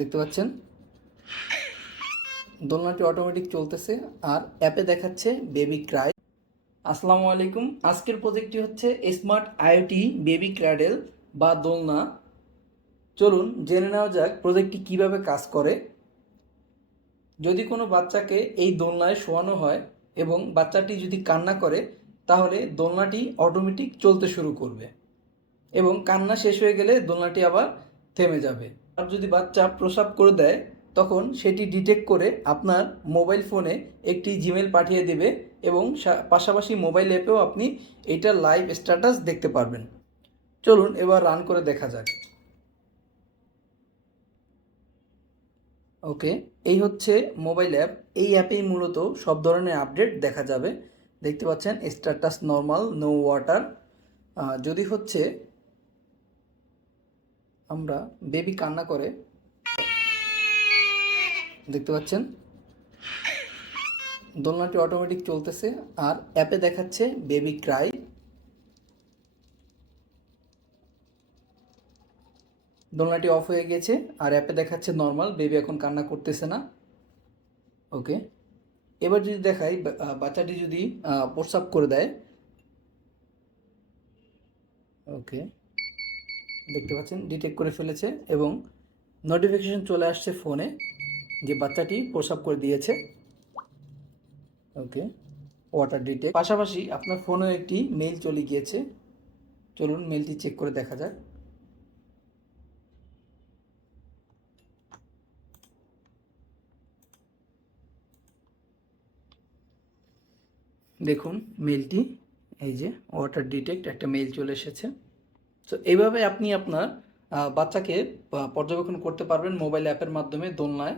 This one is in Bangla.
দেখতে পাচ্ছেন? দোলনাটি অটোমেটিক চলতেছে আর অ্যাপে দেখাচ্ছে বেবি ক্রাই আসসালামু আলাইকুম। আজকের প্রজেক্টটি হচ্ছে স্মার্ট আইওটি বেবি ক্র্যাডেল বা দোলনা। চলুন জেনে নেওয়া যাক প্রজেক্টটি কীভাবে কাজ করে। যদি কোনো বাচ্চাকে এই দোলনায় শোয়ানো হয় এবং বাচ্চাটি যদি কান্না করে, তাহলে দোলনাটি অটোমেটিক চলতে শুরু করবে এবং কান্না শেষ হয়ে গেলে দোলনাটি আবার থেমে যাবে। আর যদি বাচ্চা প্রসাব করে দেয়, তখন সেটি ডিটেক্ট করে আপনার মোবাইল ফোনে একটি জিমেল পাঠিয়ে দেবে এবং পাশাপাশি মোবাইল অ্যাপেও আপনি এইটার লাইভ স্ট্যাটাস দেখতে পারবেন। চলুন এবার রান করে দেখা যাক। ওকে এই হচ্ছে মোবাইল অ্যাপ এই অ্যাপেই মূলত সব ধরনের আপডেট দেখা যাবে। দেখতে পাচ্ছেন স্ট্যাটাস নর্মাল নো ওয়াটার যদি হচ্ছে আমরা বেবি কান্না করে দেখতে পাচ্ছেন? দোলনাটি অটোমেটিক চলতেছে আর অ্যাপে দেখাচ্ছে বেবি ক্রাই দোলনাটি অফ হয়ে গেছে আর অ্যাপে দেখাচ্ছে নর্মাল বেবি এখন কান্না করতেছে না। ওকে? এবার যদি দেখাই বাচ্চাটি যদি আহ, প্রস্রাব করে দেয়। ওকে? দেখতে পাচ্ছেন ডিটেক্ট করে ফেলেছে এবং নোটিফিকেশন চলে আসছে ফোনে যে বাচ্চাটি প্রসাব করে দিয়েছে। ওকে ওয়াটার ডিটেক্ট পাশাপাশি আপনার ফোনেও একটি মেইল চলে গিয়েছে। চলুন মেইলটি চেক করে দেখা যাক। দেখুন মেইলটি এই যে ওয়াটার ডিটেক্ট একটা মেইল চলে এসেছে। তো এইভাবে আপনি আপনার বাচ্চাকে পর্যবেক্ষণ করতে পারবেন মোবাইল অ্যাপের মাধ্যমে দোলনায়।